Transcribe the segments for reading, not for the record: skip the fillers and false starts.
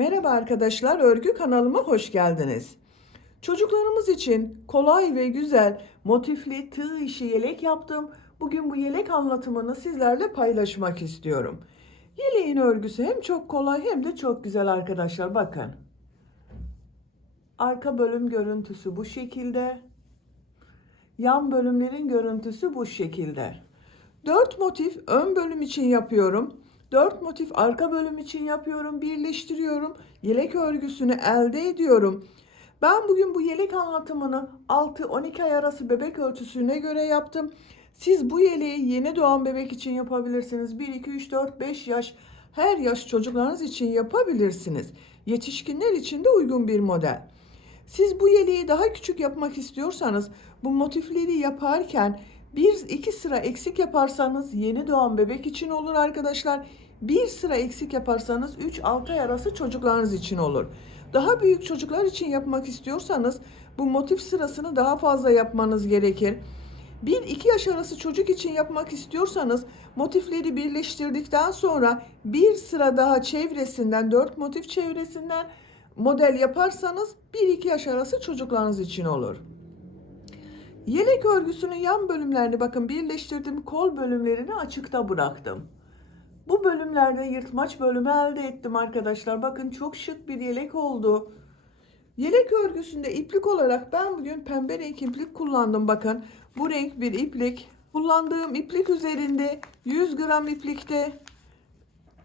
Merhaba arkadaşlar, örgü kanalıma hoş geldiniz. Çocuklarımız için kolay ve güzel motifli tığ işi yelek yaptım. Bugün bu yelek anlatımını sizlerle paylaşmak istiyorum. Yeleğin örgüsü hem çok kolay hem de çok güzel arkadaşlar. Bakın. Arka bölüm görüntüsü bu şekilde. Yan bölümlerin görüntüsü bu şekilde. 4 motif ön bölüm için yapıyorum. 4 motif arka bölüm için yapıyorum. Birleştiriyorum. Yelek örgüsünü elde ediyorum. Ben bugün bu yelek anlatımını 6-12 ay arası bebek ölçüsüne göre yaptım. Siz bu yeleği yeni doğan bebek için yapabilirsiniz. 1, 2, 3, 4, 5 yaş, her yaş çocuklarınız için yapabilirsiniz. Yetişkinler için de uygun bir model. Siz bu yeleği daha küçük yapmak istiyorsanız bu motifleri yaparken bir iki sıra eksik yaparsanız yeni doğan bebek için olur arkadaşlar. Bir sıra eksik yaparsanız 3-6 ay arası çocuklarınız için olur. Daha büyük çocuklar için yapmak istiyorsanız bu motif sırasını daha fazla yapmanız gerekir. 1-2 yaş arası çocuk için yapmak istiyorsanız motifleri birleştirdikten sonra bir sıra daha çevresinden 4 motif çevresinden model yaparsanız 1-2 yaş arası çocuklarınız için olur. Yelek örgüsünün yan bölümlerini bakın birleştirdim, kol bölümlerini açıkta bıraktım. Bu bölümlerde yırtmaç bölümü elde ettim arkadaşlar. Bakın çok şık bir yelek oldu. Yelek örgüsünde iplik olarak ben bugün pembe renk iplik kullandım. Bakın bu renk bir iplik. Kullandığım iplik üzerinde 100 gram iplikte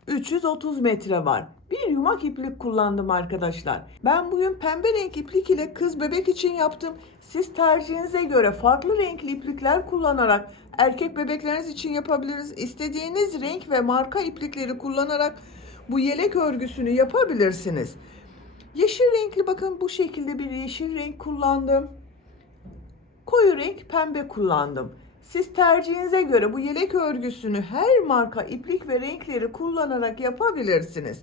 330 metre var. Bir yumak iplik kullandım arkadaşlar. Ben bugün pembe renk iplik ile kız bebek için yaptım. Siz tercihinize göre farklı renkli iplikler kullanarak erkek bebekleriniz için yapabiliriz. İstediğiniz renk ve marka iplikleri kullanarak bu yelek örgüsünü yapabilirsiniz. Yeşil renkli bakın bu şekilde bir yeşil renk kullandım. Koyu renk pembe kullandım. Siz tercihinize göre bu yelek örgüsünü her marka iplik ve renkleri kullanarak yapabilirsiniz.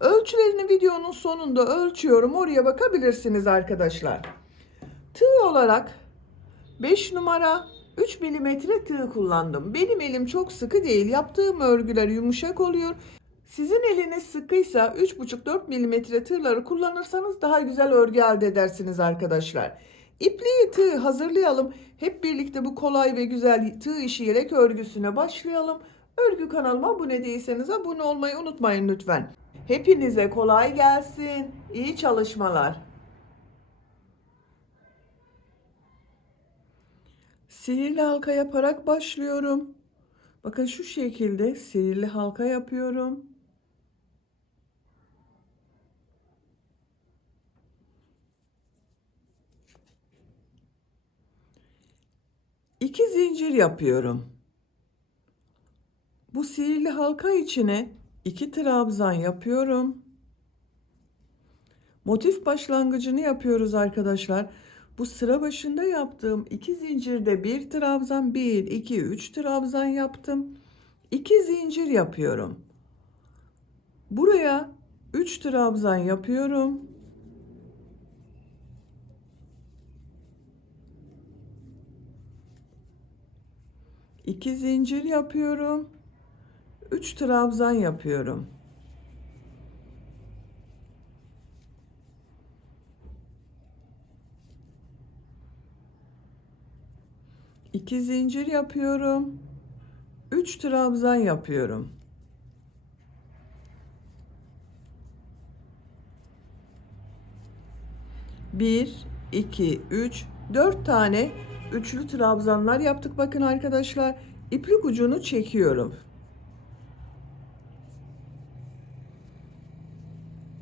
Ölçülerini videonun sonunda ölçüyorum. Oraya bakabilirsiniz arkadaşlar. Tığ olarak 5 numara 3 milimetre tığ kullandım. Benim elim çok sıkı değil. Yaptığım örgüler yumuşak oluyor. Sizin eliniz sıkıysa 3,5-4 milimetre tığları kullanırsanız daha güzel örgü elde edersiniz arkadaşlar. İpliği tığ hazırlayalım. Hep birlikte bu kolay ve güzel tığ işi yelek örgüsüne başlayalım. Örgü kanalıma abone değilseniz abone olmayı unutmayın lütfen. Hepinize kolay gelsin. İyi çalışmalar. Sihirli halka yaparak başlıyorum. Bakın şu şekilde sihirli halka yapıyorum. 2 zincir yapıyorum. Bu sihirli halka içine 2 trabzan yapıyorum. Motif başlangıcını yapıyoruz arkadaşlar. Bu sıra başında yaptığım 2 zincirde 1 trabzan, 1 2 3 trabzan yaptım. 2 zincir yapıyorum. Buraya 3 trabzan yapıyorum. 2 zincir yapıyorum. 3 trabzan yapıyorum. İki zincir yapıyorum. 3 trabzan yapıyorum. Bir, iki, üç, 4 tane üçlü trabzanlar yaptık. Bakın arkadaşlar, iplik ucunu çekiyorum.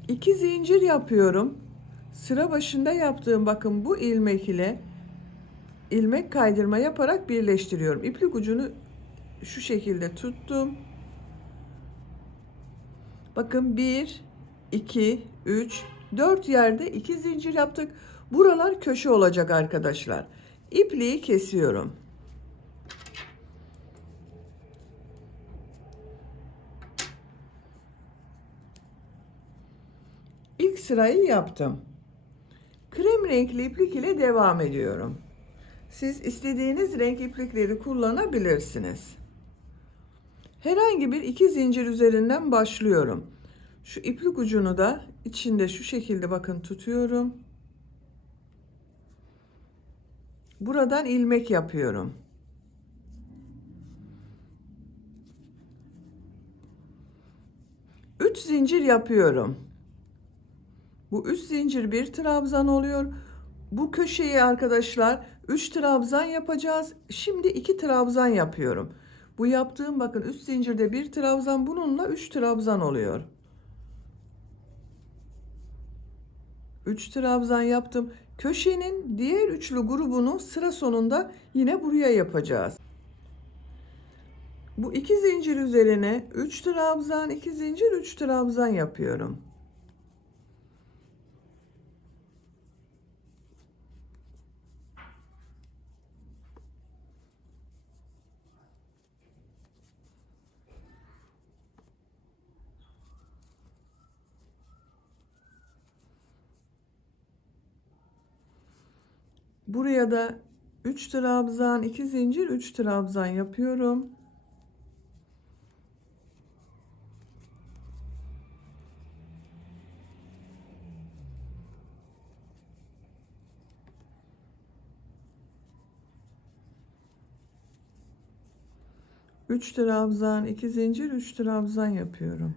2 zincir yapıyorum. Sıra başında yaptığım bakın bu ilmek ile ilmek kaydırma yaparak birleştiriyorum. İplik ucunu şu şekilde tuttum. Bakın 1 2 3 4 yerde 2 zincir yaptık. Buralar köşe olacak arkadaşlar. İpliği kesiyorum. İlk sırayı yaptım. Krem renkli iplik ile devam ediyorum. Siz istediğiniz renk iplikleri kullanabilirsiniz. Herhangi bir 2 zincir üzerinden başlıyorum. Şu iplik ucunu da içinde şu şekilde bakın tutuyorum. Buradan ilmek yapıyorum. Üç zincir yapıyorum. Bu 3 zincir bir trabzan oluyor. Bu köşeyi arkadaşlar 3 trabzan yapacağız. Şimdi 2 trabzan yapıyorum. Bu yaptığım bakın 3 zincirde bir trabzan, bununla 3 trabzan oluyor. 3 trabzan yaptım. Köşenin diğer üçlü grubunu sıra sonunda yine buraya yapacağız. Bu 2 zincir üzerine 3 trabzan, 2 zincir, 3 trabzan yapıyorum. Buraya da 3 trabzan, 2 zincir, 3 trabzan yapıyorum. Üç trabzan, 2 zincir, 3 trabzan yapıyorum.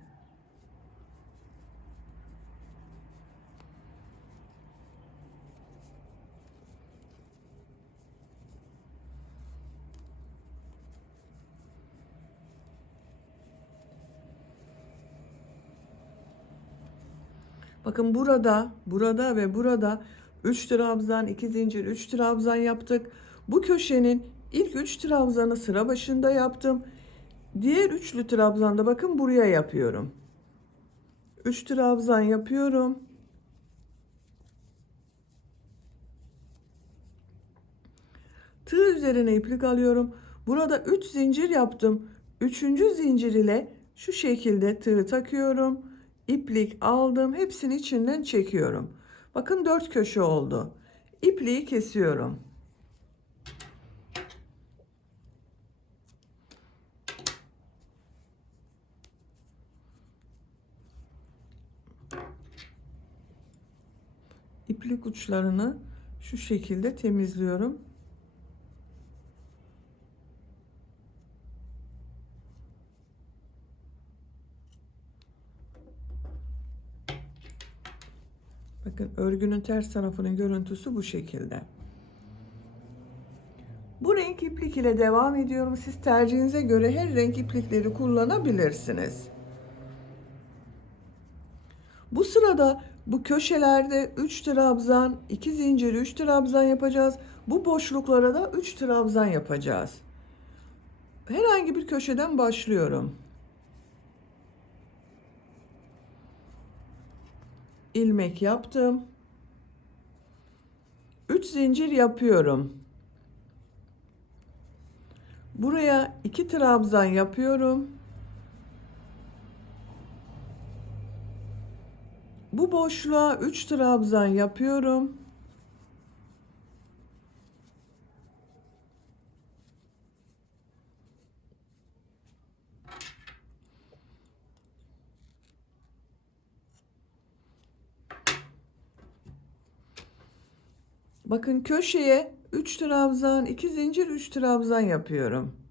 Bakın burada ve burada 3 trabzan, 2 zincir, 3 trabzan yaptık. Bu köşenin ilk 3 trabzanı sıra başında yaptım. Diğer üçlü trabzanda bakın buraya yapıyorum. 3 trabzan yapıyorum. Tığ üzerine iplik alıyorum. Burada 3 zincir yaptım. Üçüncü zincir ile şu şekilde tığ takıyorum. İplik aldım. Hepsini içinden çekiyorum. Bakın 4 köşe oldu. İpliği kesiyorum. İplik uçlarını şu şekilde temizliyorum. Bakın örgünün ters tarafının görüntüsü bu şekilde. Bu renk iplik ile devam ediyorum. Siz tercihinize göre her renk iplikleri kullanabilirsiniz. Bu sırada bu köşelerde 3 trabzan, 2 zincir, 3 trabzan yapacağız. Bu boşluklara da 3 trabzan yapacağız. Herhangi bir köşeden başlıyorum. İlmek yaptım. 3 zincir yapıyorum. Buraya 2 trabzan yapıyorum. Bu boşluğa 3 trabzan yapıyorum. Bakın köşeye 3 trabzan, 2 zincir, 3 trabzan yapıyorum.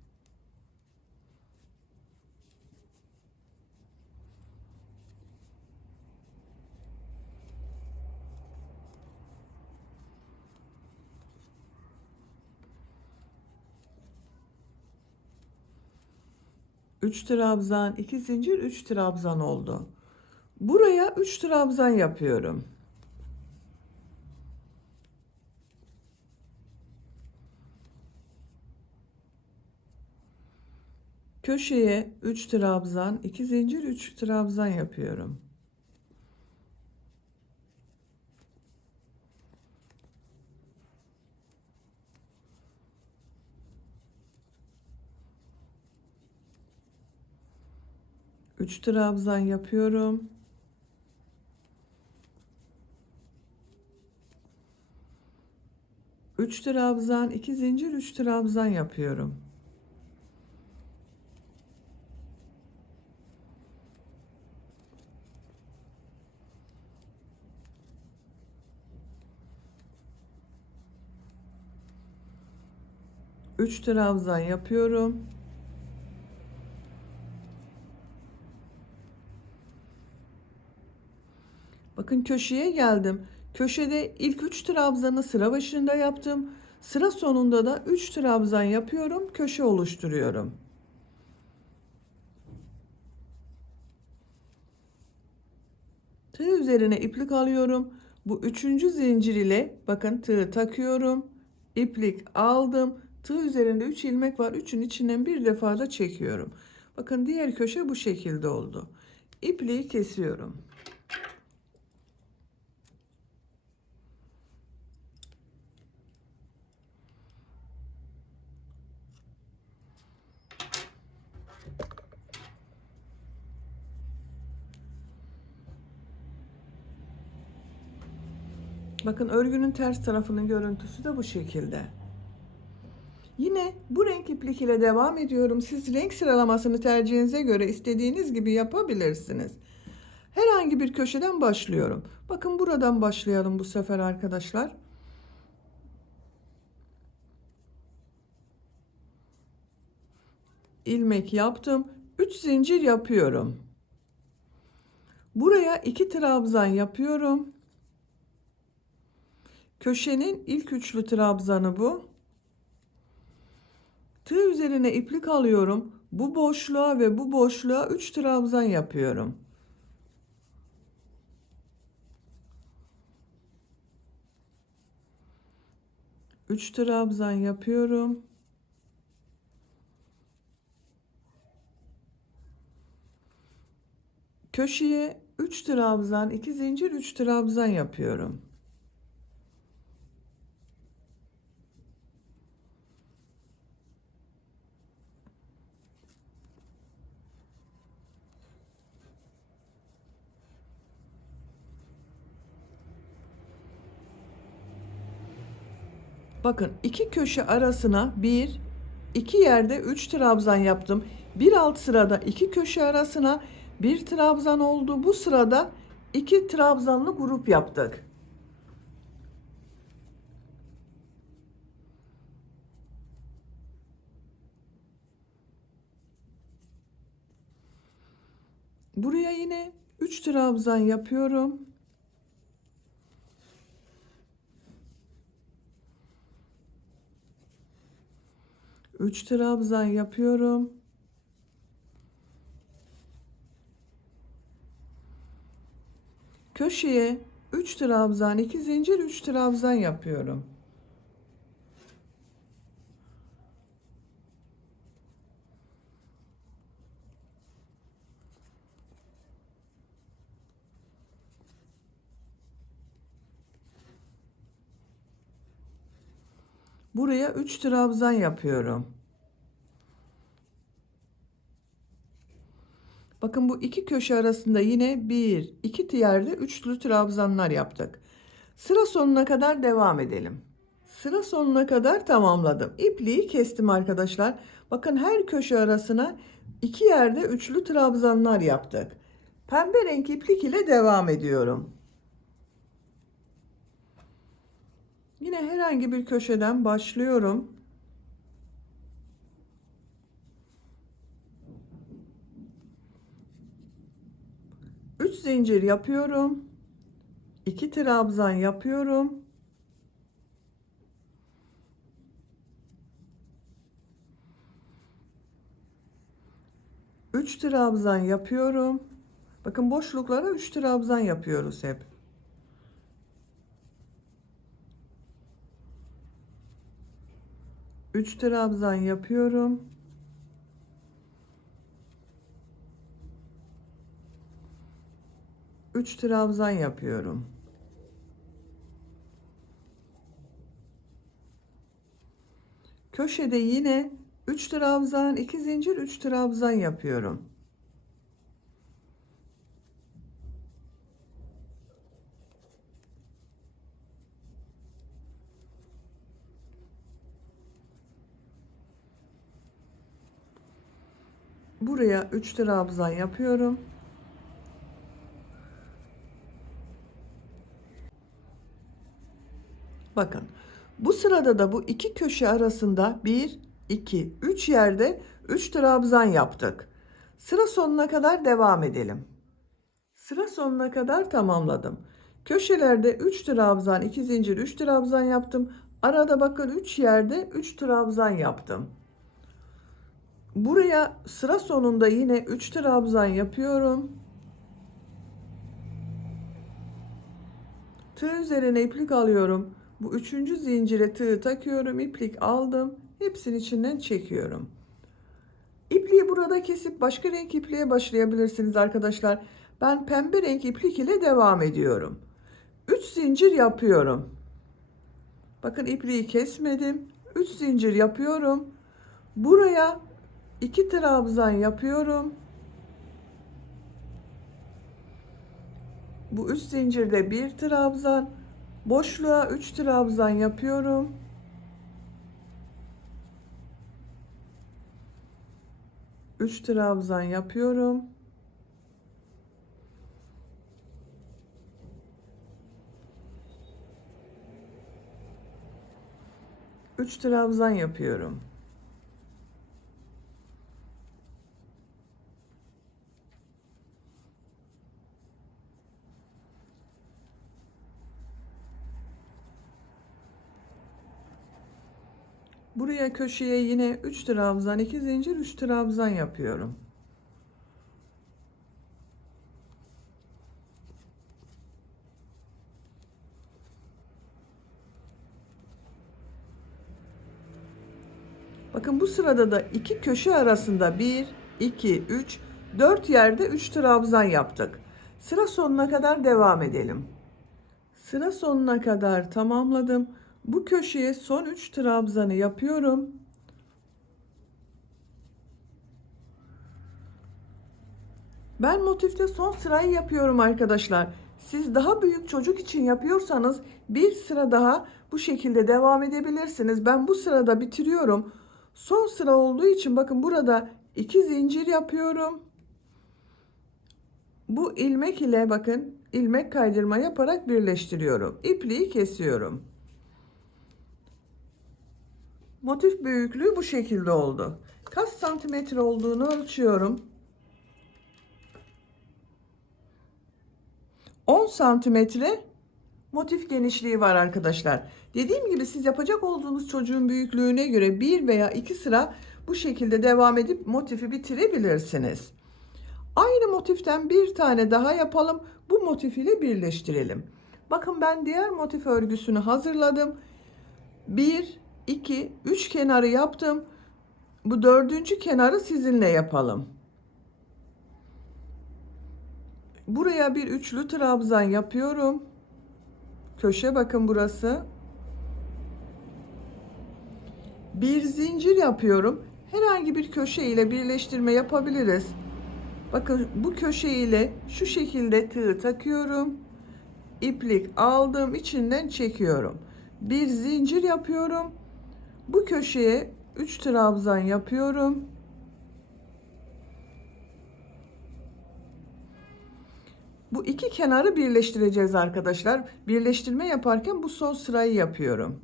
Üç trabzan, 2 zincir, 3 trabzan oldu. Buraya 3 trabzan yapıyorum. Köşeye 3 trabzan, 2 zincir, 3 trabzan yapıyorum. Üç trabzan yapıyorum. Üç trabzan, 2 zincir, 3 trabzan yapıyorum. 3 trabzan yapıyorum. Bakın köşeye geldim. Köşede ilk 3 trabzanı sıra başında yaptım. Sıra sonunda da 3 trabzan yapıyorum. Köşe oluşturuyorum. Tığ üzerine iplik alıyorum. Bu üçüncü zincir ile bakın tığı takıyorum. İplik aldım. Tığ üzerinde 3 ilmek var. Üçün içinden bir defa da çekiyorum. Bakın diğer köşe bu şekilde oldu. İpliği kesiyorum. Bakın örgünün ters tarafının görüntüsü de bu şekilde. Yine bu renk iplik ile devam ediyorum. Siz renk sıralamasını tercihinize göre istediğiniz gibi yapabilirsiniz. Herhangi bir köşeden başlıyorum. Bakın buradan başlayalım bu sefer arkadaşlar. İlmek yaptım. 3 zincir yapıyorum. Buraya 2 trabzan yapıyorum. Köşenin ilk üçlü trabzanı bu. Tığ üzerine iplik alıyorum. Bu boşluğa ve bu boşluğa 3 trabzan yapıyorum. Üç trabzan yapıyorum. Köşeye 3 trabzan, 2 zincir, 3 trabzan yapıyorum. Bakın iki köşe arasına iki yerde 3 trabzan yaptım. Bir alt sırada iki köşe arasına bir trabzan oldu. Bu sırada iki trabzanlı grup yaptık. Buraya yine 3 trabzan yapıyorum. Üç trabzan yapıyorum. Köşeye 3 trabzan, 2 zincir, 3 trabzan yapıyorum. Buraya 3 trabzan yapıyorum. Bakın bu iki köşe arasında yine bir, iki yerde üçlü trabzanlar yaptık. Sıra sonuna kadar devam edelim. Sıra sonuna kadar tamamladım. İpliği kestim arkadaşlar. Bakın her köşe arasına iki yerde üçlü trabzanlar yaptık. Pembe renk iplik ile devam ediyorum. Yine herhangi bir köşeden başlıyorum. 3 zincir yapıyorum. 2 trabzan yapıyorum. Üç trabzan yapıyorum. Bakın boşluklara 3 trabzan yapıyoruz hep. Üç trabzan yapıyorum. Üç trabzan yapıyorum. Köşede yine 3 trabzan, 2 zincir, 3 trabzan yapıyorum. Buraya 3 trabzan yapıyorum. Bakın bu sırada da bu iki köşe arasında bir, 2, 3 yerde 3 trabzan yaptık. Sıra sonuna kadar devam edelim. Sıra sonuna kadar tamamladım. Köşelerde 3 trabzan, 2 zincir, 3 trabzan yaptım. Arada bakın 3 yerde 3 trabzan yaptım. Buraya sıra sonunda yine 3 trabzan yapıyorum. Tığ üzerine iplik alıyorum. Bu üçüncü zincire tığ takıyorum. İplik aldım. Hepsinin içinden çekiyorum. İpliği burada kesip başka renk ipliğe başlayabilirsiniz arkadaşlar. Ben pembe renk iplik ile devam ediyorum. 3 zincir yapıyorum. Bakın ipliği kesmedim. 3 zincir yapıyorum. Buraya 2 trabzan yapıyorum. Bu 3 zincirde 1 trabzan. Boşluğa 3 trabzan yapıyorum. Üç trabzan yapıyorum. Üç trabzan yapıyorum. Buraya köşeye yine 3 trabzan, 2 zincir, 3 trabzan yapıyorum. Bakın bu sırada da iki köşe arasında 1, 2, 3, 4 yerde 3 trabzan yaptık. Sıra sonuna kadar devam edelim. Sıra sonuna kadar tamamladım. Bu köşeye son 3 trabzanı yapıyorum. Ben motifte son sırayı yapıyorum arkadaşlar. Siz daha büyük çocuk için yapıyorsanız bir sıra daha bu şekilde devam edebilirsiniz. Ben bu sırada bitiriyorum. Son sıra olduğu için bakın burada 2 zincir yapıyorum. Bu ilmek ile bakın ilmek kaydırma yaparak birleştiriyorum. İpliği kesiyorum. Motif büyüklüğü bu şekilde oldu. Kaç santimetre olduğunu ölçüyorum. 10 santimetre motif genişliği var arkadaşlar. Dediğim gibi siz yapacak olduğunuz çocuğun büyüklüğüne göre bir veya iki sıra bu şekilde devam edip motifi bitirebilirsiniz. Aynı motiften bir tane daha yapalım. Bu motif ile birleştirelim. Bakın ben diğer motif örgüsünü hazırladım. 1, 2, 3 kenarı yaptım. Bu dördüncü kenarı sizinle yapalım. Buraya bir üçlü trabzan yapıyorum. Köşe bakın burası. Bir zincir yapıyorum. Herhangi bir köşe ile birleştirme yapabiliriz. Bakın bu köşe ile şu şekilde tığ takıyorum. İplik aldım, içinden çekiyorum. Bir zincir yapıyorum. Bu köşeye 3 trabzan yapıyorum. Bu iki kenarı birleştireceğiz arkadaşlar. Birleştirme yaparken bu son sırayı yapıyorum.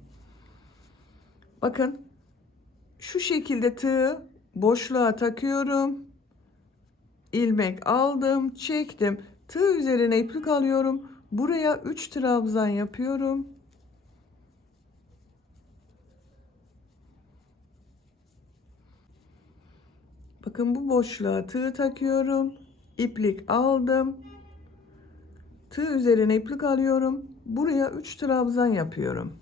Bakın şu şekilde tığı boşluğa takıyorum. İlmek aldım, çektim. Tığ üzerine iplik alıyorum. Buraya 3 trabzan yapıyorum. Bakın bu boşluğa tığ takıyorum. İplik aldım. Tığ üzerine iplik alıyorum. Buraya 3 trabzan yapıyorum.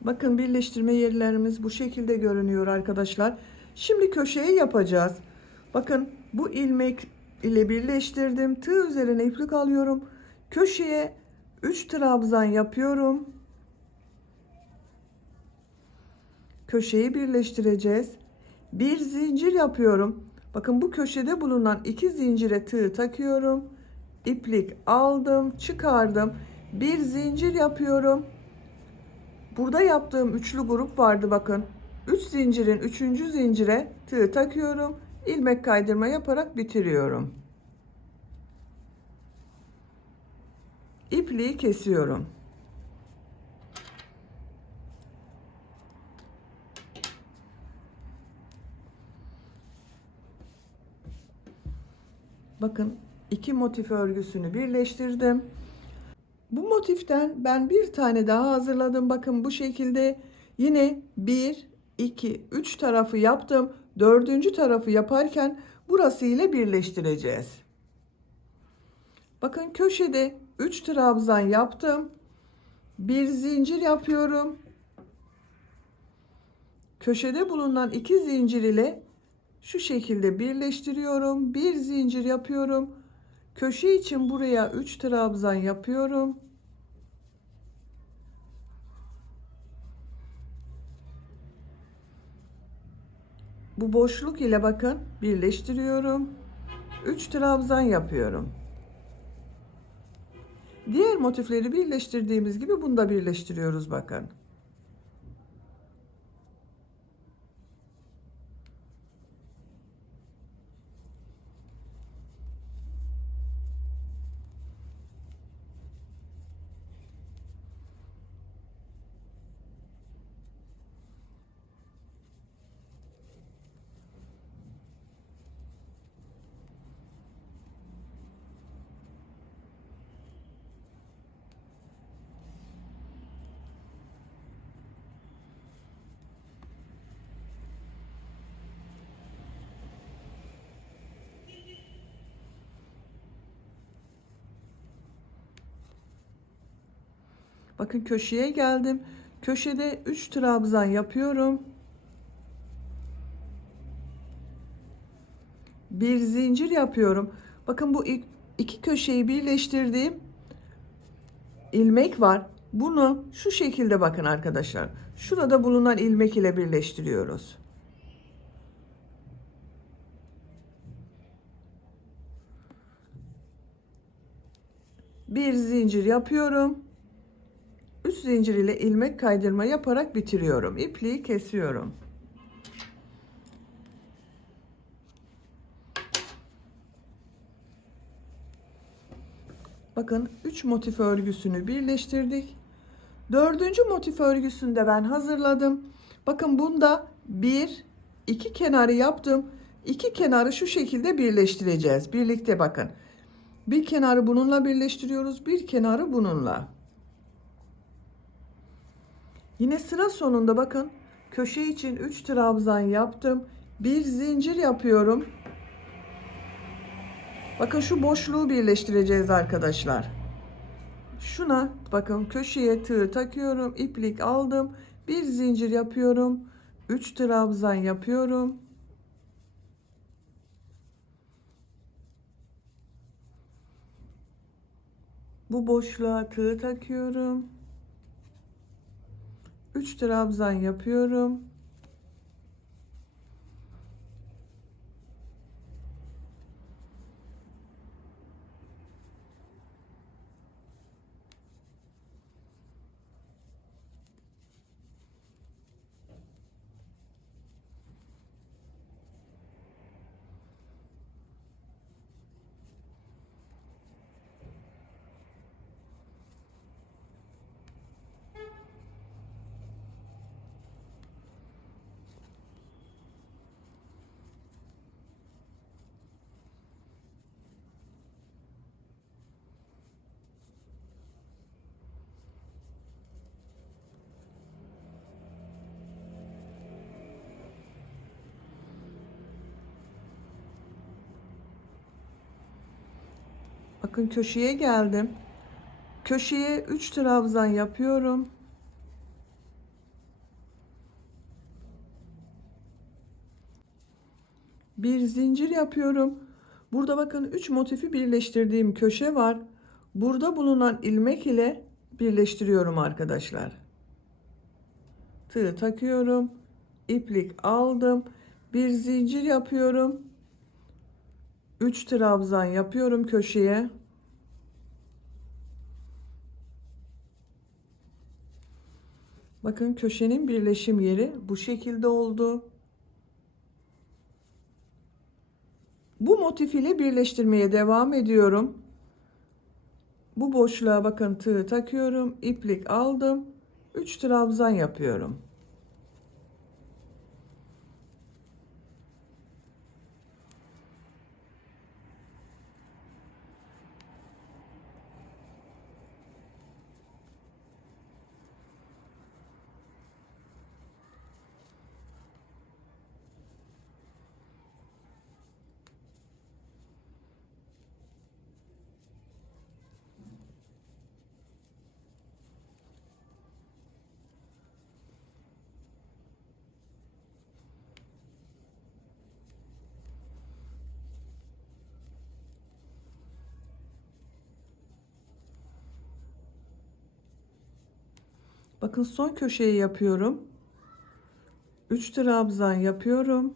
Bakın birleştirme yerlerimiz bu şekilde görünüyor arkadaşlar. Şimdi köşeyi yapacağız. Bakın bu ilmek ile birleştirdim. Tığ üzerine iplik alıyorum. Köşeye 3 trabzan yapıyorum. Köşeyi birleştireceğiz. Bir zincir yapıyorum. Bakın bu köşede bulunan 2 zincire tığ takıyorum. İplik aldım, çıkardım. Bir zincir yapıyorum. Burada yaptığım üçlü grup vardı bakın. 3 zincirin 3. zincire tığ takıyorum. İlmek kaydırma yaparak bitiriyorum. İpliği kesiyorum. Bakın 2 motif örgüsünü birleştirdim. Bu motiften ben bir tane daha hazırladım. Bakın bu şekilde yine 1, 2, 3 tarafı yaptım. 4. tarafı yaparken burası ile birleştireceğiz. Bakın köşede 3 trabzan yaptım. Bir zincir yapıyorum. Köşede bulunan 2 zincir ile şu şekilde birleştiriyorum. Bir zincir yapıyorum. Köşe için buraya 3 trabzan yapıyorum. Bu boşluk ile bakın birleştiriyorum. 3 trabzan yapıyorum. Diğer motifleri birleştirdiğimiz gibi bunu da birleştiriyoruz bakın. Bakın köşeye geldim. Köşede 3 trabzan yapıyorum. Bir zincir yapıyorum. Bakın bu iki köşeyi birleştirdiğim ilmek var. Bunu şu şekilde bakın arkadaşlar. Şurada bulunan ilmek ile birleştiriyoruz. Bir zincir yapıyorum. 3 zincir ile ilmek kaydırma yaparak bitiriyorum. İpliği kesiyorum. Bakın 3 motif örgüsünü birleştirdik. 4. motif örgüsünü de ben hazırladım. Bakın bunda 1 2 kenarı yaptım. 2 kenarı şu şekilde birleştireceğiz. Birlikte bakın. Bir kenarı bununla birleştiriyoruz. Bir kenarı bununla. Yine sıra sonunda bakın köşe için 3 trabzan yaptım. Bir zincir yapıyorum. Bakın şu boşluğu birleştireceğiz arkadaşlar. Şuna bakın köşeye tığ takıyorum. İplik aldım. Bir zincir yapıyorum. 3 trabzan yapıyorum. Bu boşluğa tığ takıyorum. 3 trabzan yapıyorum. Bakın köşeye geldim. Köşeye 3 trabzan yapıyorum. Bir zincir yapıyorum. Burada bakın 3 motifi birleştirdiğim köşe var. Burada bulunan ilmek ile birleştiriyorum arkadaşlar. Tığ takıyorum. İplik aldım. Bir zincir yapıyorum. 3 trabzan yapıyorum köşeye. Bakın köşenin birleşim yeri bu şekilde oldu. Bu motif ile birleştirmeye devam ediyorum. Bu boşluğa bakın tığ takıyorum. İplik aldım. 3 trabzan yapıyorum. Bakın son köşeyi yapıyorum. 3 trabzan yapıyorum.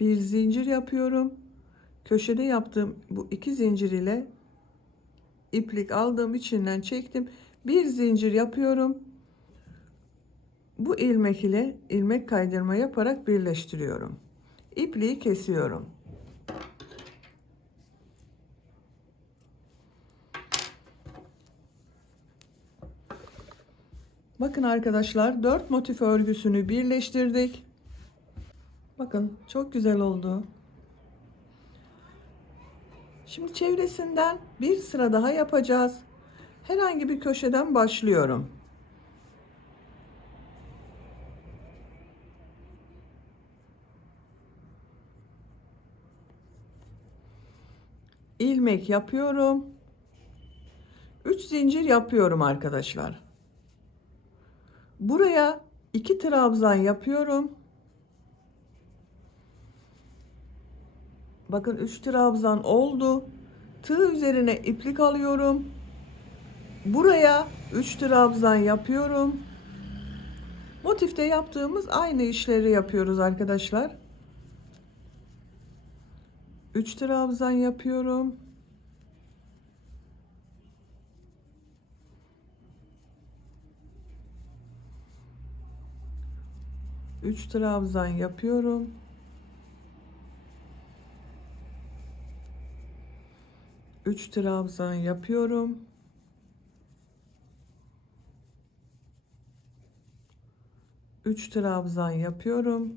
Bir zincir yapıyorum. Köşede yaptığım bu 2 zincir ile iplik aldığım içinden çektim. Bir zincir yapıyorum. Bu ilmek ile ilmek kaydırma yaparak birleştiriyorum. İpliği kesiyorum. Bakın arkadaşlar 4 motif örgüsünü birleştirdik. Bakın çok güzel oldu. Şimdi çevresinden bir sıra daha yapacağız. Herhangi bir köşeden başlıyorum. İlmek yapıyorum. 3 zincir yapıyorum arkadaşlar. Buraya 2 trabzan yapıyorum. Bakın 3 trabzan oldu. Tığ üzerine iplik alıyorum. Buraya 3 trabzan yapıyorum. Motifte yaptığımız aynı işleri yapıyoruz arkadaşlar. 3 trabzan yapıyorum. 3 trabzan yapıyorum. 3 trabzan yapıyorum. 3 trabzan yapıyorum.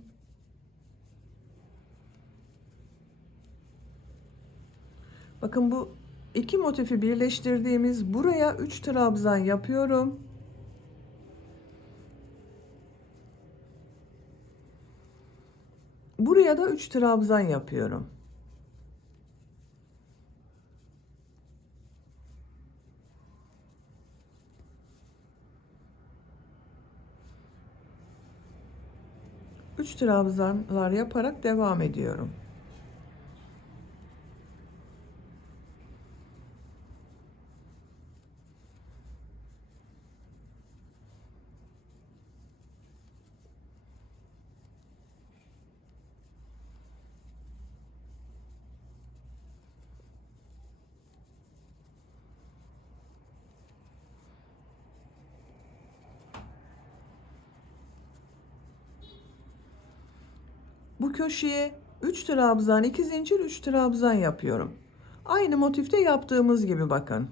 Bakın bu iki motifi birleştirdiğimiz buraya 3 trabzan yapıyorum. Buraya da 3 trabzan yapıyorum. Üç trabzanlar yaparak devam ediyorum. Bu köşeye 3 trabzan, 2 zincir, 3 trabzan yapıyorum. Aynı motifte yaptığımız gibi bakın.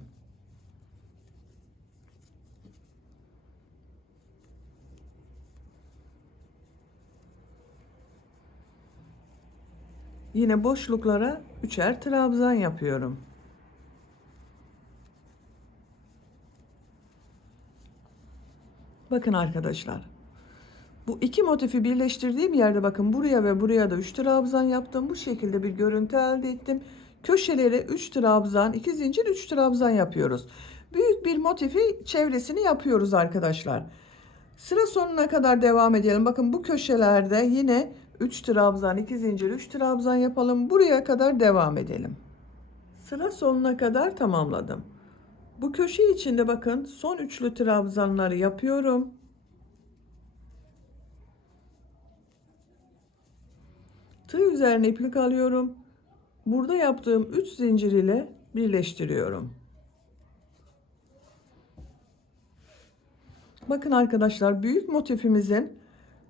Yine boşluklara 3'er trabzan yapıyorum. Bakın arkadaşlar. Bu iki motifi birleştirdiğim yerde bakın buraya ve buraya da 3 trabzan yaptım. Bu şekilde bir görüntü elde ettim. Köşelere 3 trabzan, 2 zincir, 3 trabzan yapıyoruz. Büyük bir motifi çevresini yapıyoruz arkadaşlar. Sıra sonuna kadar devam edelim. Bakın bu köşelerde yine 3 trabzan, 2 zincir, 3 trabzan yapalım. Buraya kadar devam edelim. Sıra sonuna kadar tamamladım. Bu köşe içinde bakın son üçlü trabzanları yapıyorum. Tığ üzerine iplik alıyorum. Burada yaptığım 3 zincir ile birleştiriyorum. Bakın arkadaşlar, büyük motifimizin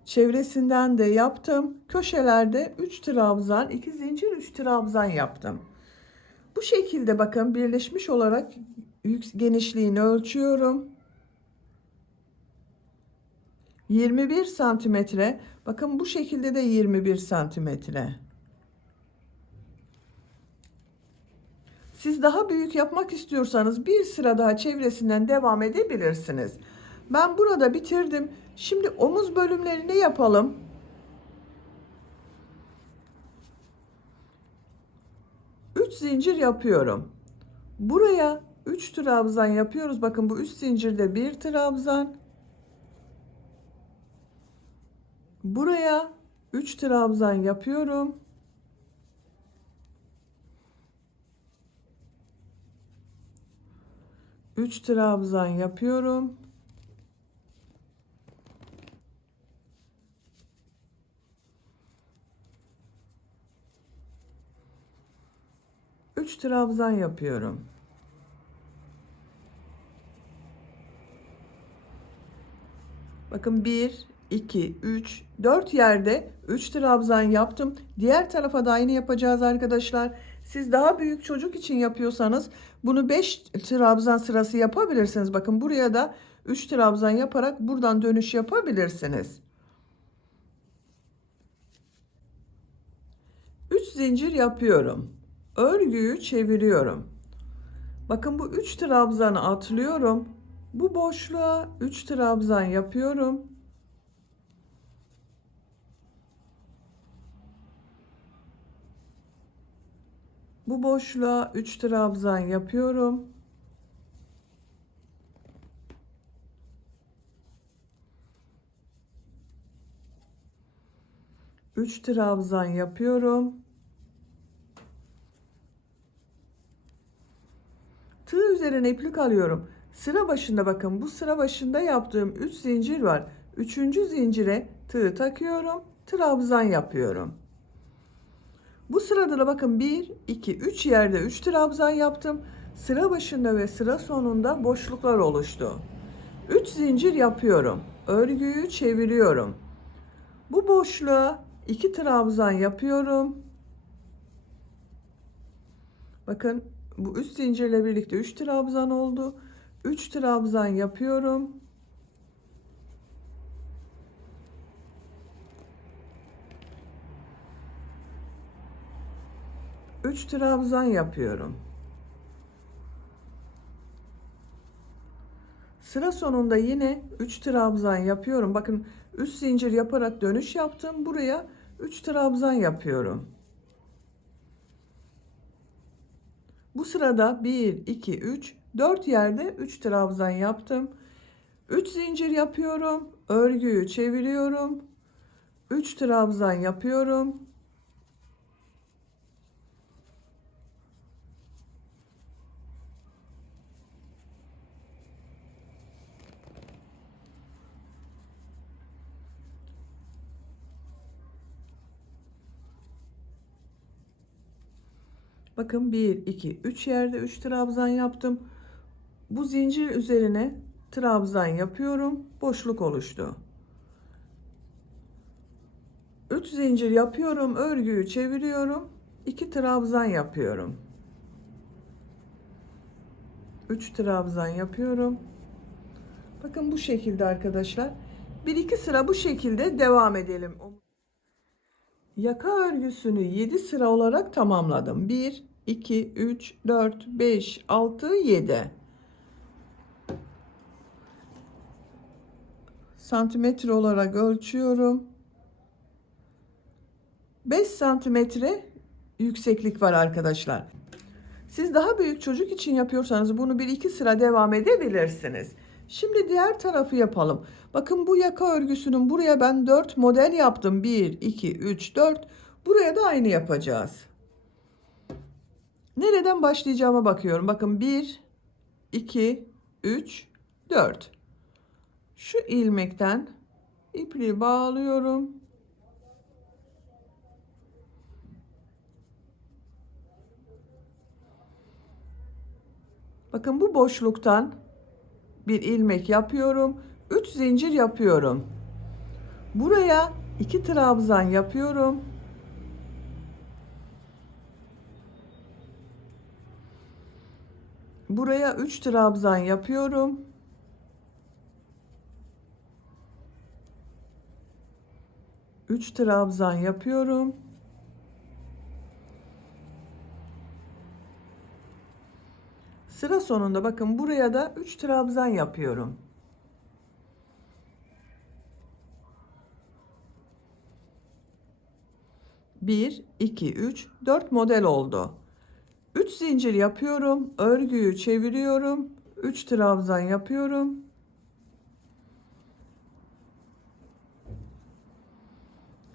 çevresinden de yaptım. Köşelerde 3 trabzan, 2 zincir, 3 trabzan yaptım. Bu şekilde bakın birleşmiş olarak genişliğini ölçüyorum. 21 santimetre. Bakın bu şekilde de 21 santimetre. Siz daha büyük yapmak istiyorsanız bir sıra daha çevresinden devam edebilirsiniz. Ben burada bitirdim. Şimdi omuz bölümlerini yapalım. Üç zincir yapıyorum. Buraya 3 trabzan yapıyoruz. Bakın bu 3 zincirde 1 trabzan. Buraya 3 trabzan yapıyorum. Üç trabzan yapıyorum. Üç trabzan yapıyorum. Bakın 1, 2, 3, 4 yerde 3 trabzan yaptım. Diğer tarafa da aynı yapacağız arkadaşlar. Siz daha büyük çocuk için yapıyorsanız bunu 5 trabzan sırası yapabilirsiniz. Bakın buraya da 3 trabzan yaparak buradan dönüş yapabilirsiniz. 3 zincir yapıyorum. Örgüyü çeviriyorum. Bakın bu 3 trabzanı atlıyorum. Bu boşluğa 3 trabzan yapıyorum. Bu boşluğa 3 trabzan yapıyorum. Üç trabzan yapıyorum. Tığ üzerine iplik alıyorum. Sıra başında bakın bu sıra başında yaptığım 3 zincir var. Üçüncü zincire tığ takıyorum. Trabzan yapıyorum. Bu sırada da bakın 1, 2, 3 yerde 3 trabzan yaptım. Sıra başında ve sıra sonunda boşluklar oluştu. 3 zincir yapıyorum. Örgüyü çeviriyorum. Bu boşluğa 2 trabzan yapıyorum. Bakın bu 3 zincirle birlikte 3 trabzan oldu. 3 trabzan yapıyorum. Üç trabzan yapıyorum. Sıra sonunda yine 3 trabzan yapıyorum. Bakın 3 zincir yaparak dönüş yaptım. Buraya 3 trabzan yapıyorum. Bu sırada 1, 2, 3, 4 yerde 3 trabzan yaptım. 3 zincir yapıyorum. Örgüyü çeviriyorum. 3 trabzan yapıyorum. Bakın 1, 2, 3 yerde 3 trabzan yaptım. Bu zincir üzerine trabzan yapıyorum. Boşluk oluştu. 3 zincir yapıyorum. Örgüyü çeviriyorum. 2 trabzan yapıyorum. 3 trabzan yapıyorum. Bakın bu şekilde arkadaşlar. 1-2 sıra bu şekilde devam edelim. Yaka örgüsünü 7 sıra olarak tamamladım. 1, 2, 3, 4, 5, 6, 7. Santimetre olarak ölçüyorum. 5 santimetre yükseklik var arkadaşlar. Siz daha büyük çocuk için yapıyorsanız bunu 1-2 sıra devam edebilirsiniz. Şimdi diğer tarafı yapalım. Bakın bu yaka örgüsünün buraya ben 4 model yaptım. 1, 2, 3, 4. Buraya da aynı yapacağız. Nereden başlayacağıma bakıyorum. Bakın 1, 2, 3, 4. Şu ilmekten ipliği bağlıyorum. Bakın bu boşluktan bir ilmek yapıyorum. 3 zincir yapıyorum. Buraya 2 trabzan yapıyorum. Buraya 3 trabzan yapıyorum. Üç trabzan yapıyorum. Sıra sonunda bakın buraya da 3 trabzan yapıyorum. Bir, iki, üç, 4 model oldu. 3 zincir yapıyorum. Örgüyü çeviriyorum. 3 trabzan yapıyorum.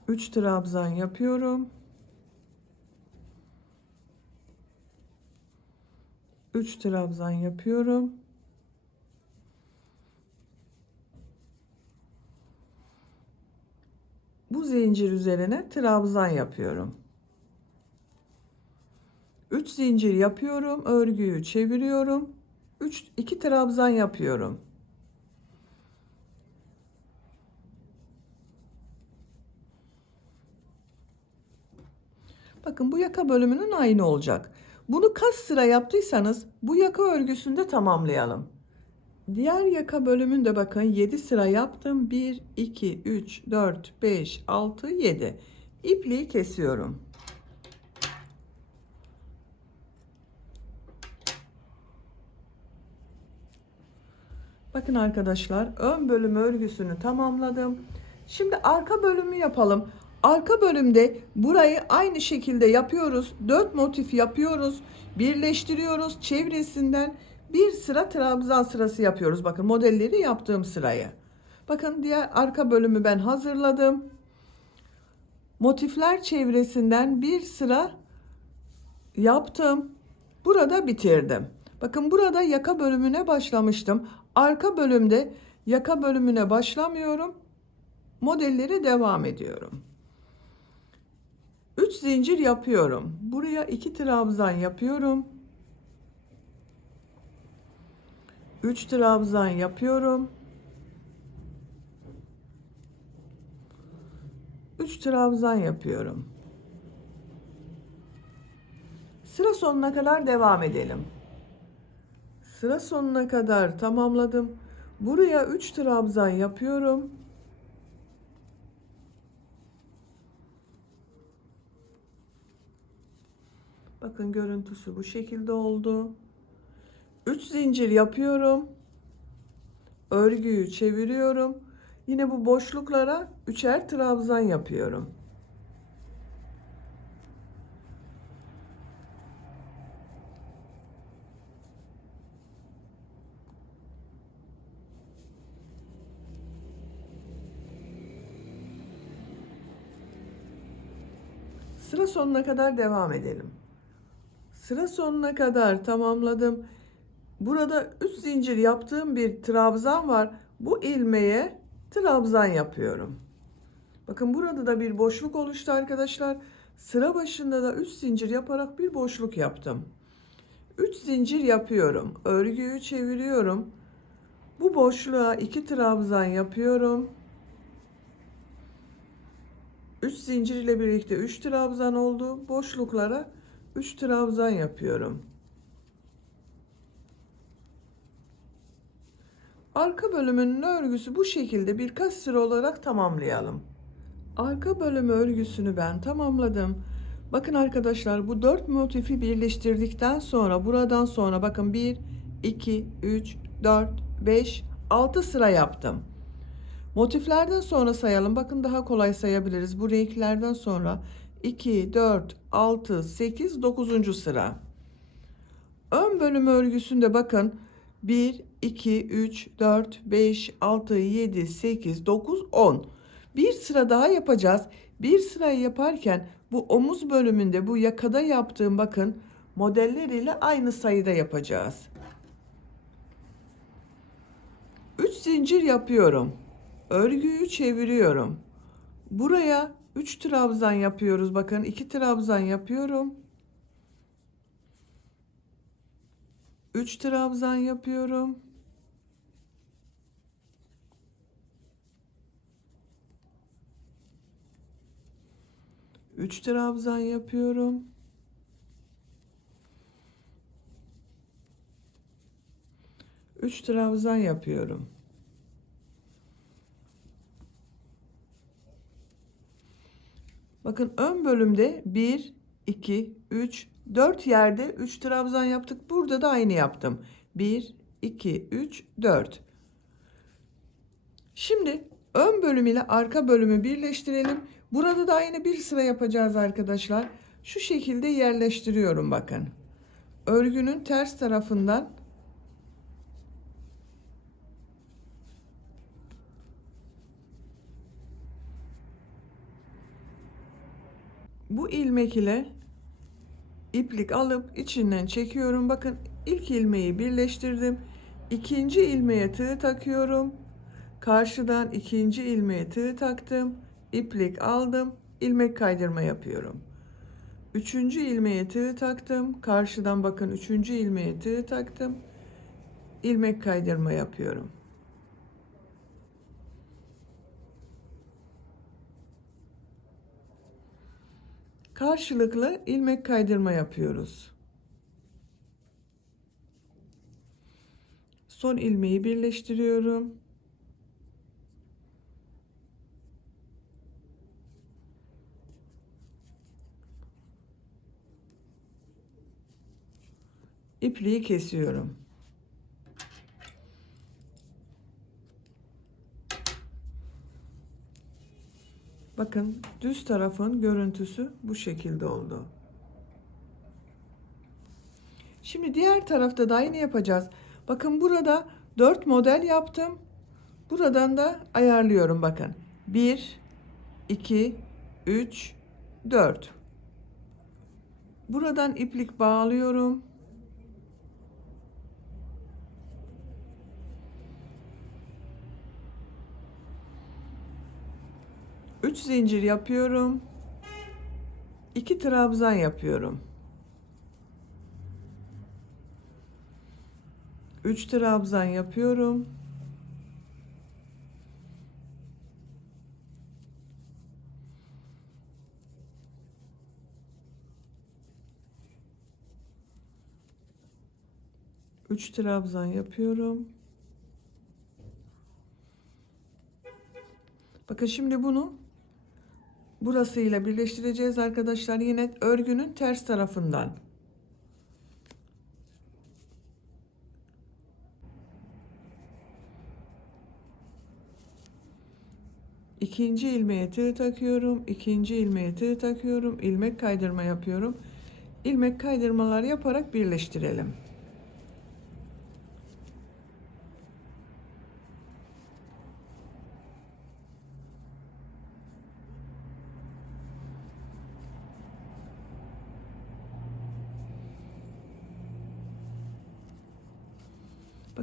Üç trabzan yapıyorum. 3 trabzan yapıyorum. Bu zincir üzerine trabzan yapıyorum. 3 zincir yapıyorum. Örgüyü çeviriyorum. 2 trabzan yapıyorum. Bakın bu yaka bölümünün aynı olacak. Bunu kaç sıra yaptıysanız bu yaka örgüsünde tamamlayalım. Diğer yaka bölümünde bakın 7 sıra yaptım. 1, 2, 3, 4, 5, 6, 7. İpliği kesiyorum. Bakın arkadaşlar ön bölüm örgüsünü tamamladım. Şimdi arka bölümü yapalım. Arka bölümde burayı aynı şekilde yapıyoruz. 4 motif yapıyoruz. Birleştiriyoruz. Çevresinden bir sıra trabzan sırası yapıyoruz. Bakın modelleri yaptığım sırayı. Bakın diğer arka bölümü ben hazırladım. Motifler çevresinden bir sıra yaptım. Burada bitirdim. Bakın burada yaka bölümüne başlamıştım. Arka bölümde yaka bölümüne başlamıyorum. Modelleri devam ediyorum. 3 zincir yapıyorum. Buraya 2 trabzan yapıyorum. 3 trabzan yapıyorum. 3 trabzan yapıyorum. Sıra sonuna kadar devam edelim. Sıra sonuna kadar tamamladım. Buraya 3 trabzan yapıyorum. Bakın görüntüsü bu şekilde oldu. 3 zincir yapıyorum. Örgüyü çeviriyorum. Yine bu boşluklara 3'er trabzan yapıyorum. Sıra sonuna kadar devam edelim. Sıra sonuna kadar tamamladım. Burada 3 zincir yaptığım bir trabzan var. Bu ilmeğe trabzan yapıyorum. Bakın burada da bir boşluk oluştu arkadaşlar. Sıra başında da 3 zincir yaparak bir boşluk yaptım. 3 zincir yapıyorum. Örgüyü çeviriyorum. Bu boşluğa 2 trabzan yapıyorum. 3 zincir ile birlikte 3 trabzan oldu. Boşluklara 3 trabzan yapıyorum. Arka bölümünün örgüsü bu şekilde birkaç sıra olarak tamamlayalım. Arka bölümü örgüsünü ben tamamladım. Bakın arkadaşlar bu 4 motifi birleştirdikten sonra buradan sonra bakın 1, 2, 3, 4, 5, 6 sıra yaptım. Motiflerden sonra sayalım. Bakın daha kolay sayabiliriz. Bu renklerden sonra 2, 4, 6, 8, 9. sıra. Ön bölüm örgüsünde bakın 1, 2, 3, 4, 5, 6, 7, 8, 9, 10. Bir sıra daha yapacağız. Bir sırayı yaparken bu omuz bölümünde bu yakada yaptığım bakın modeller ile aynı sayıda yapacağız. 3 zincir yapıyorum. Örgüyü çeviriyorum. Buraya 3 trabzan yapıyoruz. Bakın 2 trabzan yapıyorum. 3 trabzan yapıyorum. 3 trabzan yapıyorum. 3 trabzan yapıyorum. Bakın ön bölümde 1, 2, 3, 4 yerde 3 trabzan yaptık. Burada da aynı yaptım. 1, 2, 3, 4. Şimdi ön bölüm ile arka bölümü birleştirelim. Burada da aynı bir sıra yapacağız arkadaşlar. Şu şekilde yerleştiriyorum bakın. Örgünün ters tarafından bu ilmek ile iplik alıp içinden çekiyorum. Bakın ilk ilmeği birleştirdim. İkinci ilmeğe tığ takıyorum. Karşıdan ikinci ilmeğe tığ taktım. İplik aldım. İlmek kaydırma yapıyorum. Üçüncü ilmeğe tığ taktım. Karşıdan bakın üçüncü ilmeğe tığ taktım. İlmek kaydırma yapıyorum. Karşılıklı ilmek kaydırma yapıyoruz. Son ilmeği birleştiriyorum. İpliği kesiyorum. Bakın düz tarafın görüntüsü bu şekilde oldu. Şimdi diğer tarafta da aynı yapacağız. Bakın burada 4 model yaptım. Buradan da ayarlıyorum bakın. 1, 2, 3, 4. Buradan iplik bağlıyorum. Üç zincir yapıyorum. 2 trabzan yapıyorum. 3 trabzan yapıyorum. Üç trabzan yapıyorum. Bakın şimdi bunu burasıyla birleştireceğiz arkadaşlar. Yine örgünün ters tarafından. İkinci ilmeğe tığ takıyorum. İkinci ilmeğe tığ takıyorum. İlmek kaydırma yapıyorum. İlmek kaydırmalar yaparak birleştirelim.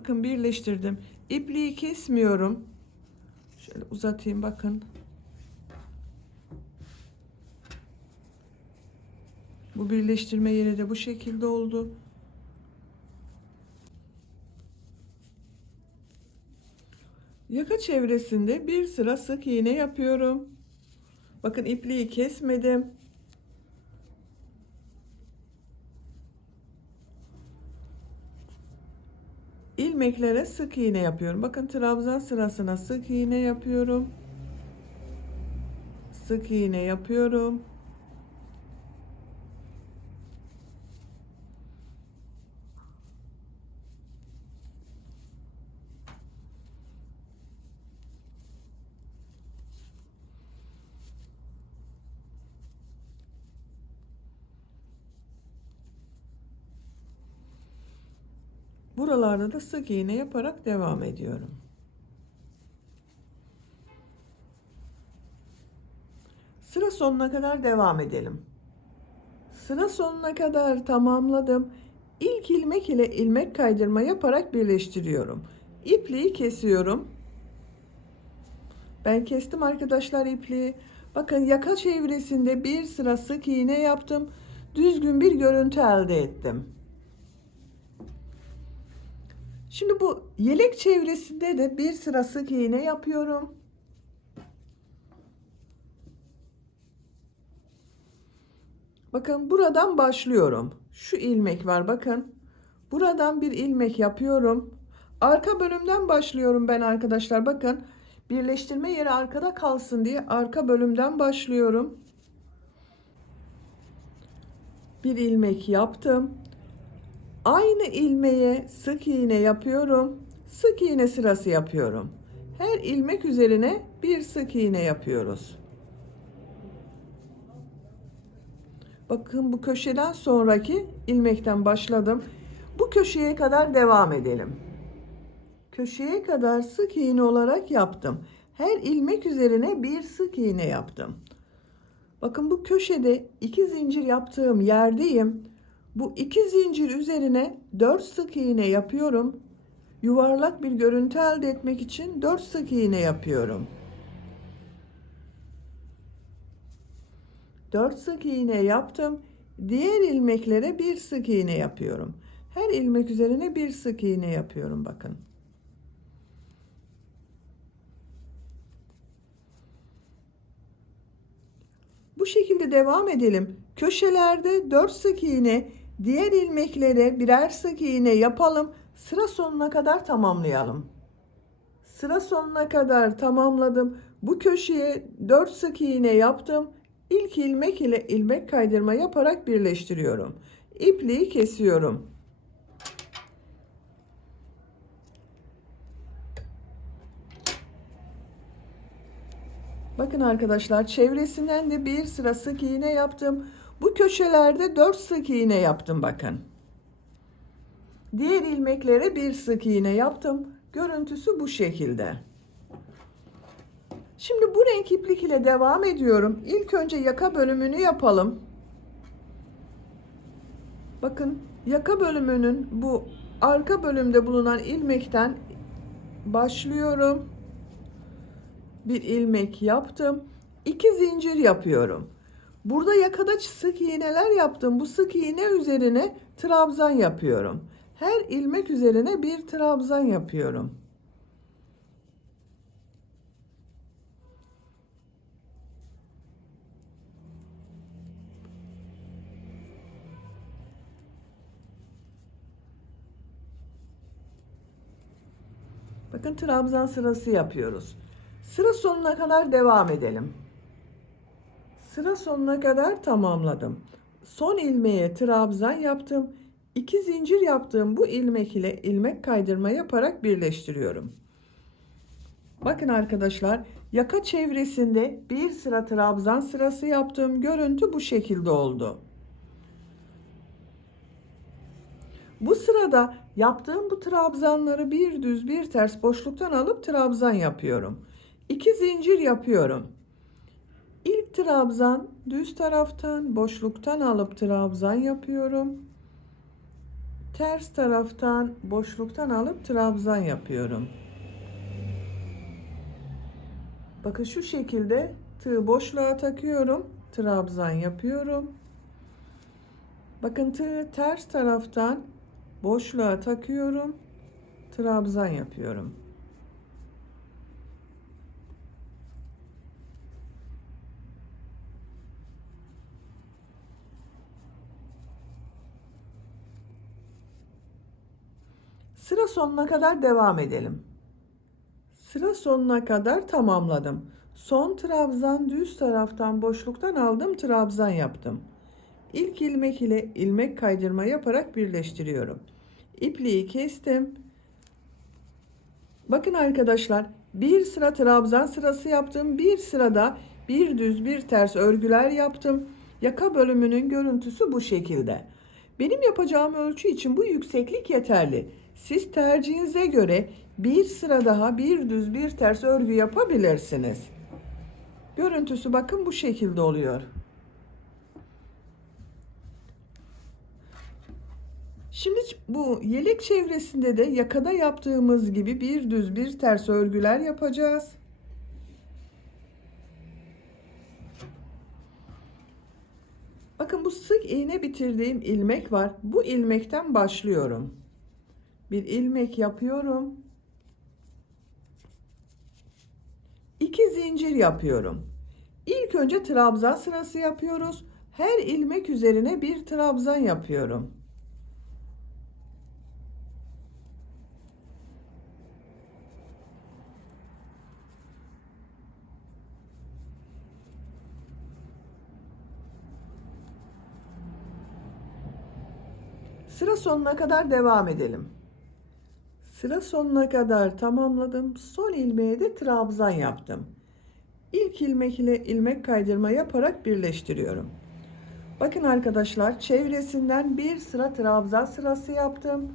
Bakın birleştirdim. İpliği kesmiyorum. Şöyle uzatayım bakın. Bu birleştirme yeri de bu şekilde oldu. Yaka çevresinde bir sıra sık iğne yapıyorum. Bakın ipliği kesmedim. İlmeklere sık iğne yapıyorum. Bakın trabzan sırasına sık iğne yapıyorum. Sık iğne yapıyorum. Buralarda da sık iğne yaparak devam ediyorum. Sıra sonuna kadar devam edelim. Sıra sonuna kadar tamamladım. İlk ilmek ile ilmek kaydırma yaparak birleştiriyorum. İpliği kesiyorum. Ben kestim arkadaşlar ipliği. Bakın yaka çevresinde bir sıra sık iğne yaptım. Düzgün bir görüntü elde ettim. Şimdi bu yelek çevresinde de bir sıra sık iğne yapıyorum. Bakın buradan başlıyorum. Şu ilmek var bakın. Buradan bir ilmek yapıyorum. Arka bölümden başlıyorum ben arkadaşlar. Bakın birleştirme yeri arkada kalsın diye arka bölümden başlıyorum. Bir ilmek yaptım. Aynı ilmeğe sık iğne yapıyorum. Sık iğne sırası yapıyorum. Her ilmek üzerine bir sık iğne yapıyoruz. Bakın bu köşeden sonraki ilmekten başladım. Bu köşeye kadar devam edelim. Köşeye kadar sık iğne olarak yaptım. Her ilmek üzerine bir sık iğne yaptım. Bakın bu köşede 2 zincir yaptığım yerdeyim. Bu 2 zincir üzerine 4 sık iğne yapıyorum. Yuvarlak bir görüntü elde etmek için 4 sık iğne yapıyorum. 4 sık iğne yaptım. Diğer ilmeklere bir sık iğne yapıyorum. Her ilmek üzerine bir sık iğne yapıyorum bakın. Bu şekilde devam edelim. Köşelerde 4 sık iğne, diğer ilmeklere birer sık iğne yapalım. Sıra sonuna kadar tamamlayalım. Sıra sonuna kadar tamamladım. Bu köşeye 4 sık iğne yaptım. İlk ilmek ile ilmek kaydırma yaparak birleştiriyorum. İpliği kesiyorum. Bakın arkadaşlar çevresinden de bir sıra sık iğne yaptım. Bu köşelerde 4 sık iğne yaptım bakın. Diğer ilmeklere bir sık iğne yaptım. Görüntüsü bu şekilde. Şimdi bu renk iplik ile devam ediyorum. İlk önce yaka bölümünü yapalım. Bakın yaka bölümünün bu arka bölümde bulunan ilmekten başlıyorum. Bir ilmek yaptım. 2 zincir yapıyorum. Burada yakada sık iğneler yaptım. Bu sık iğne üzerine trabzan yapıyorum. Her ilmek üzerine bir trabzan yapıyorum. Bakın trabzan sırası yapıyoruz. Sıra sonuna kadar devam edelim. Sıra sonuna kadar tamamladım. Son ilmeğe trabzan yaptım. 2 zincir yaptığım bu ilmek ile ilmek kaydırma yaparak birleştiriyorum. Bakın arkadaşlar yaka çevresinde bir sıra trabzan sırası yaptığım görüntü bu şekilde oldu. Bu sırada yaptığım bu trabzanları bir düz bir ters boşluktan alıp trabzan yapıyorum. 2 zincir yapıyorum. İlk trabzan düz taraftan boşluktan alıp trabzan yapıyorum. Ters taraftan boşluktan alıp trabzan yapıyorum. Bakın şu şekilde tığ boşluğa takıyorum. Trabzan yapıyorum. Bakın tığ ters taraftan boşluğa takıyorum. Trabzan yapıyorum. Sıra sonuna kadar devam edelim. Sıra sonuna kadar tamamladım. Son trabzan düz taraftan boşluktan aldım, trabzan yaptım. İlk ilmek ile ilmek kaydırma yaparak birleştiriyorum. İpliği kestim. Bakın arkadaşlar, bir sıra trabzan sırası yaptım. Bir sırada bir düz bir ters örgüler yaptım. Yaka bölümünün görüntüsü bu şekilde. Benim yapacağım ölçü için bu yükseklik yeterli. Siz tercihinize göre bir sıra daha bir düz bir ters örgü yapabilirsiniz. Görüntüsü bakın bu şekilde oluyor. Şimdi bu yelek çevresinde de yakada yaptığımız gibi bir düz bir ters örgüler yapacağız. Bakın bu sık iğne bitirdiğim ilmek var. Bu ilmekten başlıyorum. Bir ilmek yapıyorum. 2 zincir yapıyorum. İlk önce trabzan sırası yapıyoruz. Her ilmek üzerine bir trabzan yapıyorum. Sıra sonuna kadar devam edelim. Sıra sonuna kadar tamamladım. Son ilmeğe de trabzan yaptım. İlk ilmek ile ilmek kaydırma yaparak birleştiriyorum. Bakın arkadaşlar, çevresinden bir sıra trabzan sırası yaptım.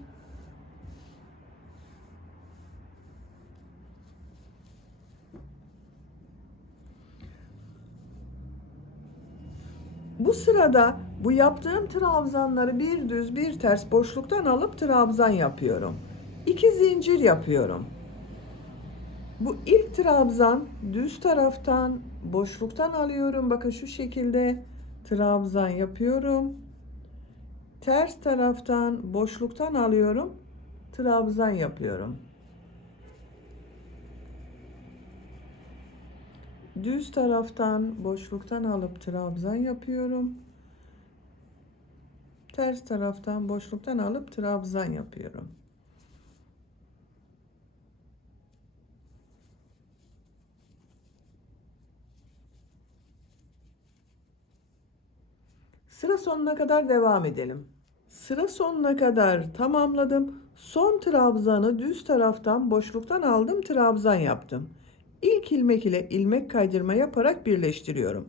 Bu sırada bu yaptığım trabzanları bir düz bir ters boşluktan alıp trabzan yapıyorum. 2 zincir yapıyorum. Bu ilk trabzan düz taraftan boşluktan alıyorum. Bakın şu şekilde trabzan yapıyorum. Ters taraftan boşluktan alıyorum. Trabzan yapıyorum. Düz taraftan boşluktan alıp trabzan yapıyorum. Ters taraftan boşluktan alıp trabzan yapıyorum. Sıra sonuna kadar devam edelim. Sıra sonuna kadar tamamladım. Son trabzanı düz taraftan boşluktan aldım, trabzan yaptım. İlk ilmek ile ilmek kaydırma yaparak birleştiriyorum.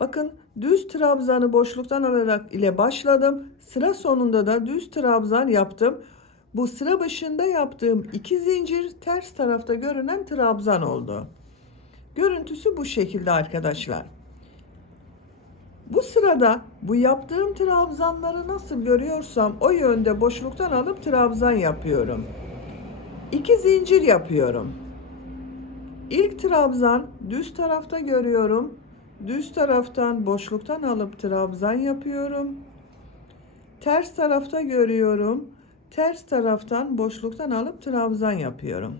Bakın düz trabzanı boşluktan alarak ile başladım. Sıra sonunda da düz trabzan yaptım. Bu sıra başında yaptığım 2 zincir ters tarafta görünen trabzan oldu. Görüntüsü bu şekilde arkadaşlar. Bu sırada bu yaptığım trabzanları nasıl görüyorsam o yönde boşluktan alıp trabzan yapıyorum. 2 zincir yapıyorum. İlk trabzan düz tarafta görüyorum. Düz taraftan boşluktan alıp trabzan yapıyorum. Ters tarafta görüyorum. Ters taraftan boşluktan alıp trabzan yapıyorum.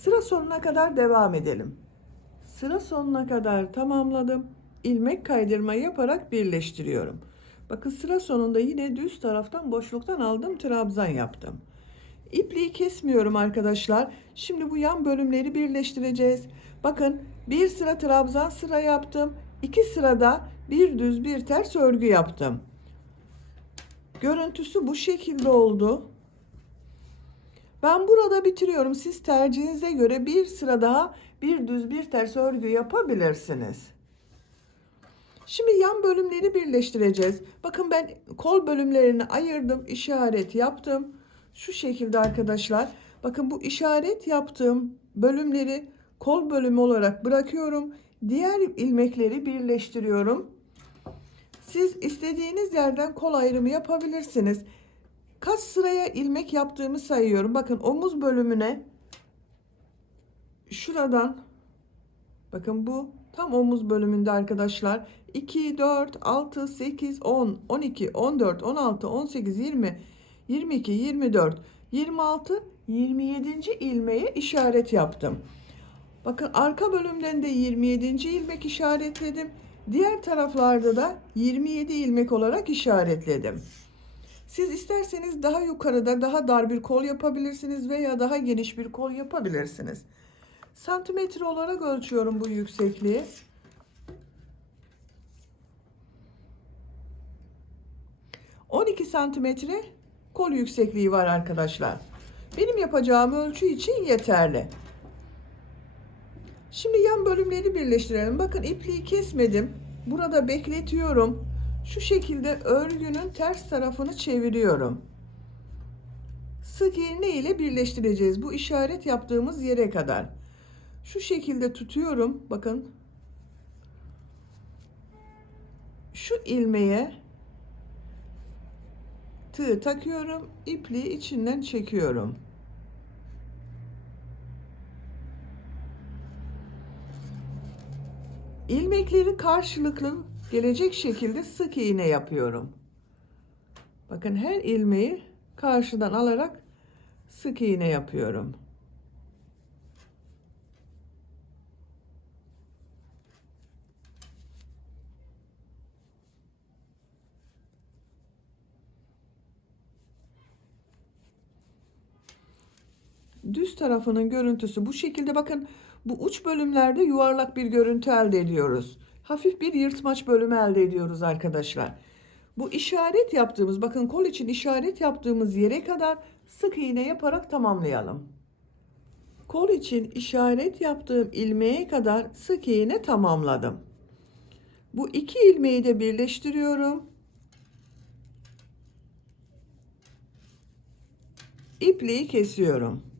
Sıra sonuna kadar devam edelim. Sıra sonuna kadar tamamladım. İlmek kaydırma yaparak birleştiriyorum. Bakın sıra sonunda yine düz taraftan boşluktan aldım, trabzan yaptım. İpliği kesmiyorum arkadaşlar. Şimdi bu yan bölümleri birleştireceğiz. Bakın bir sıra trabzan sıra yaptım. 2 sırada bir düz bir ters örgü yaptım. Görüntüsü bu şekilde oldu. Ben burada bitiriyorum. Siz tercihinize göre bir sıra daha bir düz bir ters örgü yapabilirsiniz. Şimdi yan bölümleri birleştireceğiz. Bakın ben kol bölümlerini ayırdım, işaret yaptım. Şu şekilde arkadaşlar. Bakın bu işaret yaptığım bölümleri kol bölümü olarak bırakıyorum. Diğer ilmekleri birleştiriyorum. Siz istediğiniz yerden kol ayrımı yapabilirsiniz. Kaç sıraya ilmek yaptığımı sayıyorum. Bakın omuz bölümüne şuradan, bakın bu tam omuz bölümünde arkadaşlar. 2, 4, 6, 8, 10, 12, 14, 16, 18, 20, 22, 24, 26, 27. ilmeğe işaret yaptım. Bakın arka bölümden de 27. ilmek işaretledim. Diğer taraflarda da 27 ilmek olarak işaretledim. Siz isterseniz daha yukarıda daha dar bir kol yapabilirsiniz veya daha geniş bir kol yapabilirsiniz. Santimetre olarak ölçüyorum bu yüksekliği. 12 santimetre kol yüksekliği var arkadaşlar. Benim yapacağım ölçü için yeterli. Şimdi yan bölümleri birleştirelim. Bakın ipliği kesmedim. Burada bekletiyorum. Şu şekilde örgünün ters tarafını çeviriyorum. Sık iğne ile birleştireceğiz. Bu işaret yaptığımız yere kadar. Şu şekilde tutuyorum. Bakın. Şu ilmeğe tığ takıyorum. İpliği içinden çekiyorum. İlmekleri karşılıklı gelecek şekilde sık iğne yapıyorum. Bakın her ilmeği karşıdan alarak sık iğne yapıyorum. Düz tarafının görüntüsü bu şekilde. Bakın bu uç bölümlerde yuvarlak bir görüntü elde ediyoruz. Hafif bir yırtmaç bölümü elde ediyoruz arkadaşlar. Bu işaret yaptığımız, bakın kol için işaret yaptığımız yere kadar sık iğne yaparak tamamlayalım. Kol için işaret yaptığım ilmeğe kadar sık iğne tamamladım. Bu iki ilmeği de birleştiriyorum. İpliği kesiyorum.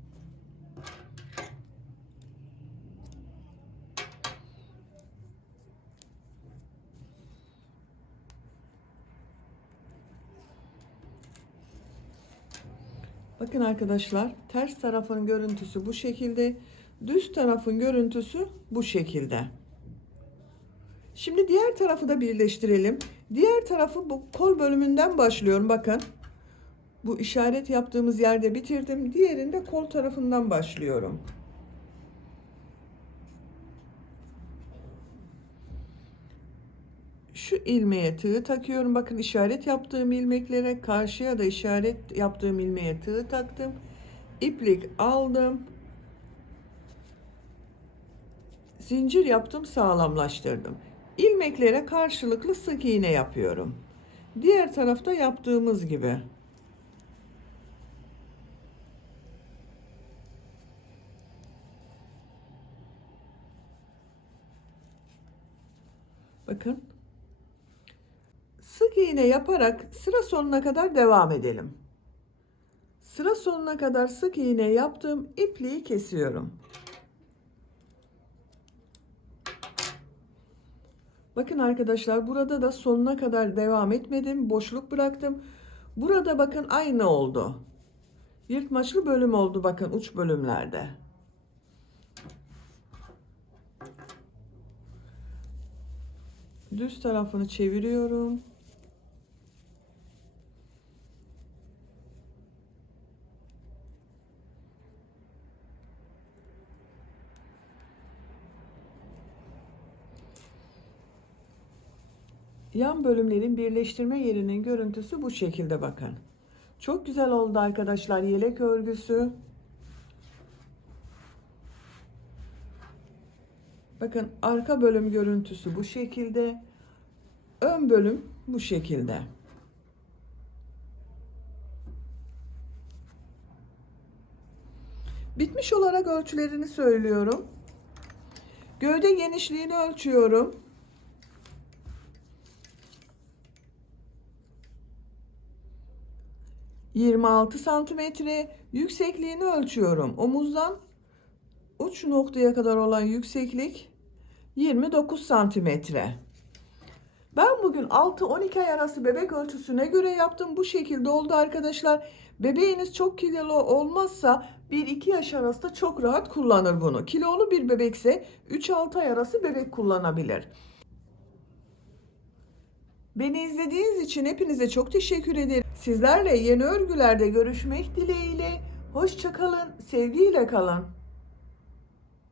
Bakın arkadaşlar, ters tarafın görüntüsü bu şekilde, düz tarafın görüntüsü bu şekilde. Şimdi diğer tarafı da birleştirelim. Diğer tarafı bu kol bölümünden başlıyorum. Bakın. Bu işaret yaptığımız yerde bitirdim. Diğerinde kol tarafından başlıyorum. Şu ilmeğe tığ takıyorum. Bakın işaret yaptığım ilmeklere, karşıya da işaret yaptığım ilmeğe tığ taktım. İplik aldım. Zincir yaptım, sağlamlaştırdım. İlmeklere karşılıklı sık iğne yapıyorum. Diğer tarafta yaptığımız gibi. Bakın. Sık iğne yaparak sıra sonuna kadar devam edelim. Sıra sonuna kadar sık iğne yaptım. İpliği kesiyorum. Bakın arkadaşlar, burada da sonuna kadar devam etmedim. Boşluk bıraktım. Burada bakın aynı oldu. Yırtmaçlı bölüm oldu bakın uç bölümlerde. Düz tarafını çeviriyorum. Yan bölümlerin birleştirme yerinin görüntüsü bu şekilde bakın. Çok güzel oldu arkadaşlar yelek örgüsü. Bakın arka bölüm görüntüsü bu şekilde. Ön bölüm bu şekilde. Bitmiş olarak ölçülerini söylüyorum. Gövde genişliğini ölçüyorum. 26 santimetre. Yüksekliğini ölçüyorum. Omuzdan uç noktaya kadar olan yükseklik 29 santimetre. Ben bugün 6-12 ay arası bebek ölçüsüne göre yaptım. Bu şekilde oldu arkadaşlar. Bebeğiniz çok kilolu olmazsa 1-2 yaş arası da çok rahat kullanır bunu. Kilolu bir bebekse 3-6 ay arası bebek kullanabilir. Beni izlediğiniz için hepinize çok teşekkür ederim. Sizlerle yeni örgülerde görüşmek dileğiyle. Hoşça kalın, sevgiyle kalın.